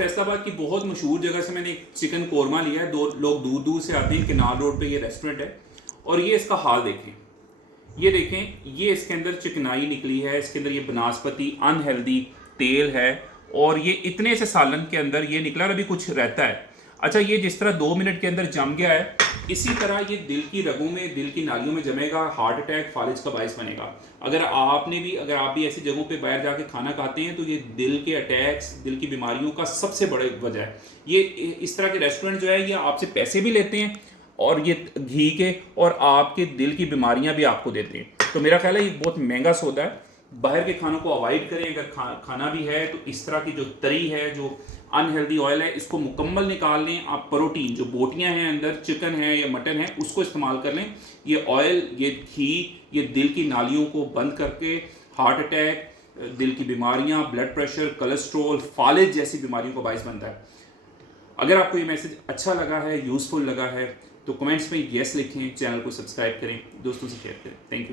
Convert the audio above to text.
फैसलाबाद की बहुत मशहूर जगह से मैंने एक चिकन कोरमा लिया है। दो लोग दूर दूर से आते हैं। किनार रोड पे ये रेस्टोरेंट है और ये इसका हाल देखें। ये देखें, ये इसके अंदर चिकनाई निकली है, इसके अंदर ये बनास्पति अनहेल्दी तेल है और ये इतने से सालन के अंदर ये निकला और अभी कुछ रहता है। अच्छा, ये जिस तरह 2 मिनट के अंदर जम गया है, इसी तरह ये दिल की रगों में, दिल की नालियों में जमेगा, हार्ट अटैक, फालिज का बायस बनेगा। अगर आप भी ऐसी जगहों पे बाहर जाके खाना खाते हैं तो ये दिल के अटैक्स, दिल की बीमारियों का सबसे बड़ा वजह है। ये इस तरह के रेस्टोरेंट जो है ये आपसे पैसे भी लेते हैं और ये घी के और आपके दिल की बीमारियां भी आपको देते हैं। तो मेरा ख्याल है ये बहुत महंगा सौदा है। बाहर के खानों को अवॉइड करें। अगर खाना भी है तो इस तरह की जो तरी है, जो अनहेल्दी ऑयल है, इसको मुकम्मल निकाल लें। आप प्रोटीन, जो बोटियां हैं अंदर, चिकन है या मटन है, उसको इस्तेमाल कर लें। ये ऑयल, ये घी, ये दिल की नालियों को बंद करके हार्ट अटैक, दिल की बीमारियां, ब्लड प्रेशर, कोलेस्ट्रोल, फालिज जैसी बीमारियों का बायस बनता है। अगर आपको ये मैसेज अच्छा लगा है, यूज़फुल लगा है, तो कमेंट्स में येस लिखें, चैनल को सब्सक्राइब करें, दोस्तों से शेयर करें। Thank you.